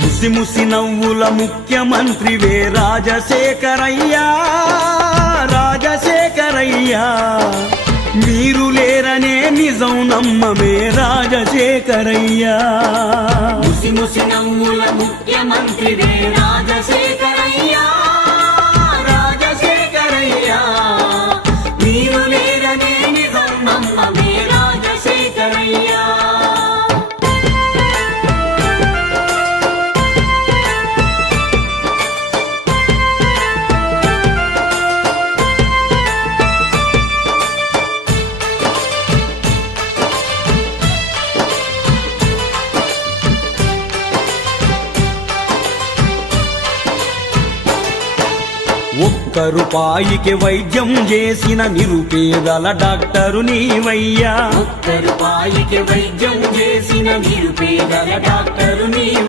ముసి ముసి నవ్వుల ముఖ్యమంత్రివే రాజశేఖరయ్యా, రాజశేఖరయ్యా. మీరు లేరనే నిజం నమ్మమే రాజశేఖరయ్యా. ముసి ముసి నవ్వుల ముఖ్యమంత్రివే రాజశేఖరయ్యా, రాజశేఖరయ్యా. మీరు లేరనే నిజం నమ్మమే రాజశేఖరయ్యా. ఒక్క రూపాయికి వైద్యం చేసిన నిరుపేదల డాక్టరు నీవయ్యా. ఒక్క రూపాయికి వైద్యం చేసిన నిరుపేదల డాక్టరు నీవయ్యా.